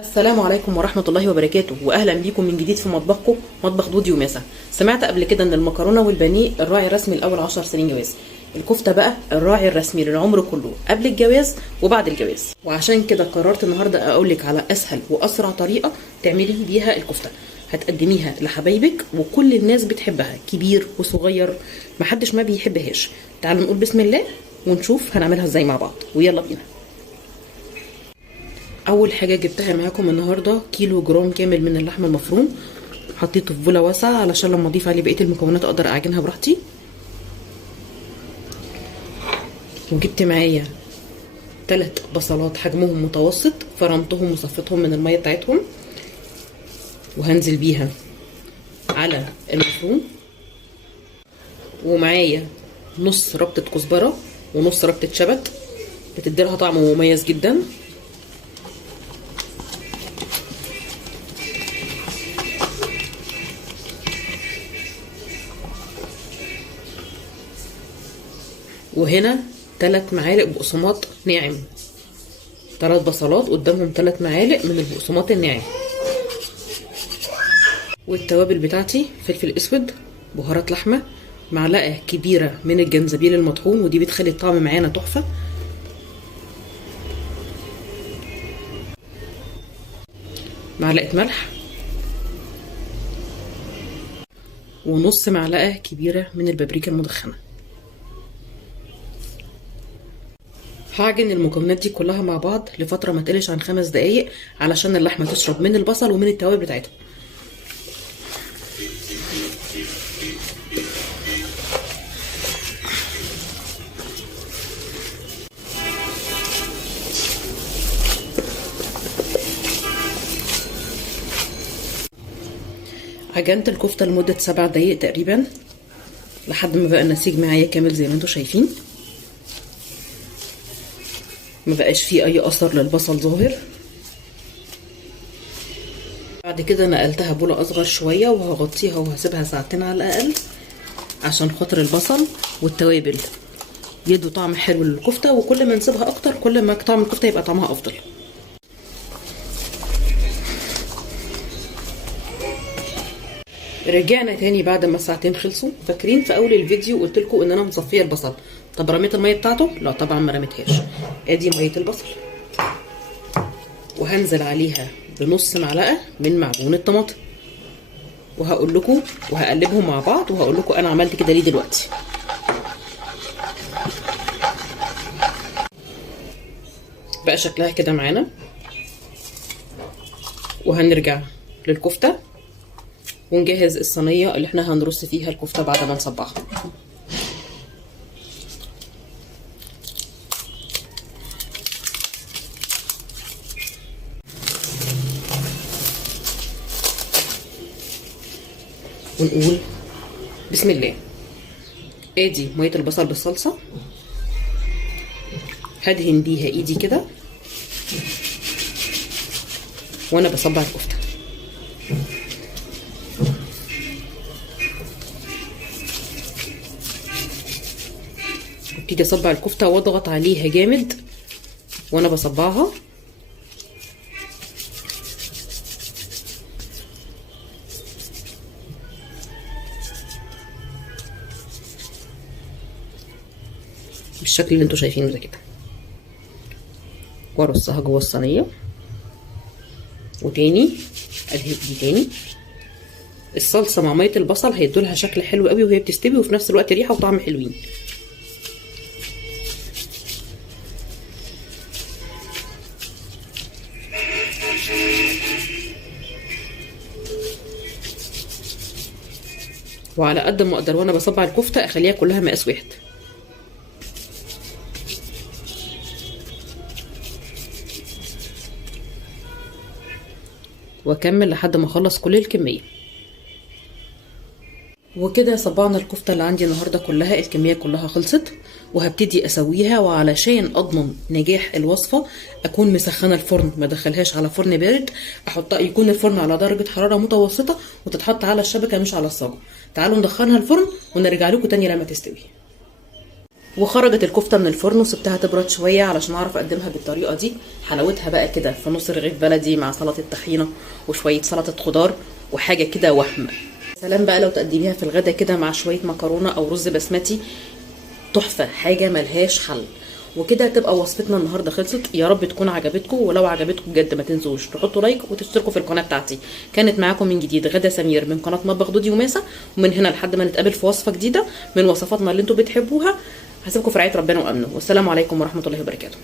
السلام عليكم ورحمة الله وبركاته، وأهلا بيكم من جديد في مطبخكم مطبخ دودي وماسة. سمعت قبل كده إن المكرونة والبانيه الراعي الرسمي الأول 10 سنين جواز. الكفتة بقى الراعي الرسمي للعمر كله قبل الجواز وبعد الجواز، وعشان كده قررت النهاردة أقولك على أسهل وأسرع طريقة تعملي بيها الكفتة. هتقدميها لحبايبك وكل الناس بتحبها، كبير وصغير، محدش ما بيحبهاش. تعالوا نقول بسم الله ونشوف هنعملها ازاي مع بعض، ويلا بينا. اول حاجه جبتها معاكم النهارده كيلو جرام كامل من اللحم المفروم، حطيته في بوله واسعه علشان لما اضيف عليه بقيه المكونات اقدر اعجنها براحتي. وجبت معايا 3 بصلات حجمهم متوسط، فرمتهم وصفيتهم من الميه بتاعتهم، وهنزل بيها على المفروم. ومعايا نص ربطه كزبره ونص ربطه شبت، بتديلها طعم مميز جدا. وهنا 3 معالق بقسماط ناعم، 3 بصلات قدامهم 3 معالق من البقسماط الناعم. والتوابل بتاعتي فلفل اسود، بهارات لحمه، معلقه كبيره من الجنزبيل المطحون ودي بتخلي الطعم معانا تحفه، معلقه ملح، ونص معلقه كبيره من البابريكا المدخنه. هعجن المكونات دي كلها مع بعض لفتره ما تقلش عن 5 دقايق علشان اللحمه تشرب من البصل ومن التوابل بتاعتها. عجنت الكفته لمده 7 دقايق تقريبا لحد ما بقى النسيج معايا كامل زي ما انتم شايفين، ما بقاش فيه اي اثر للبصل ظاهر. بعد كده نقلتها بوله اصغر شويه وهغطيها وهسيبها ساعتين على الاقل عشان خاطر البصل والتوابل يدوا طعم حلو للكفته، وكل ما نسيبها اكتر كل ما طعم الكفته يبقى طعمها افضل. رجعنا تاني بعد ما الساعتين خلصوا. فاكرين في اول الفيديو قلت لكم ان انا مصفيه البصل؟ طب رميت الميه بتاعته؟ لا طبعا ما رميتهاش. ادي ميه البصل، وهنزل عليها بنص معلقه من معجون الطماطم، وهقول لكم وهقلبهم مع بعض وهقول لكم انا عملت كده ليه دلوقتي. بقى شكلها كده معانا، وهنرجع للكفته ونجهز الصينيه اللي احنا هنرص فيها الكفته بعد ما نصبعها. ونقول بسم الله. ادي ميه البصل بالصلصه، هدهن بيها ايدي كده وانا بصبع الكفته. ابتدي اصبع الكفته واضغط عليها جامد وانا بصبعها. بالشكل اللي انتوا شايفينه ده كده، وارصها جوه الصينيه وتاني ادهن دي تاني. الصلصه مع ميه البصل هيدولها شكل حلو قوي وهي بتستوي، وفي نفس الوقت ريحه وطعم حلوين. وعلى قد ما اقدر وانا بصبع الكفته اخليها كلها مقاس واحد. واكمل لحد ما اخلص كل الكميه. وكده صبعنا الكفته اللي عندي النهارده كلها، الكميه كلها خلصت، وهبتدي اسويها. وعلشان اضمن نجاح الوصفه اكون مسخنه الفرن، ما ادخلهاش على فرن بارد، احطها يكون الفرن على درجه حراره متوسطه وتتحط على الشبكه مش على الصاج. تعالوا ندخلها الفرن ونرجع لكم تاني لما تستوي. وخرجت الكفته من الفرن وسبتها تبرد شويه علشان اعرف اقدمها بالطريقه دي. حلاوتها بقى كده في نص رغيف بلدي مع سلطه طحينه وشويه سلطه خضار وحاجه كده وهم. سلام بقى لو تقدميها في الغدا كده مع شويه مكرونه او رز بسمتي، تحفه، حاجه ملهاش حل. وكده تبقى وصفتنا النهارده خلصت. يا رب تكون عجبتكم، ولو عجبتكم بجد ما تنسوش تحطوا لايك وتشتركوا في القناه بتاعتي. كانت معاكم من جديد غدا سمير من قناه مطبخ دودي وماسة، ومن هنا لحد ما نتقابل في وصفه جديده من وصفاتنا اللي انتوا بتحبوها. هسيبكم في رعايه ربنا وامنه، والسلام عليكم ورحمه الله وبركاته.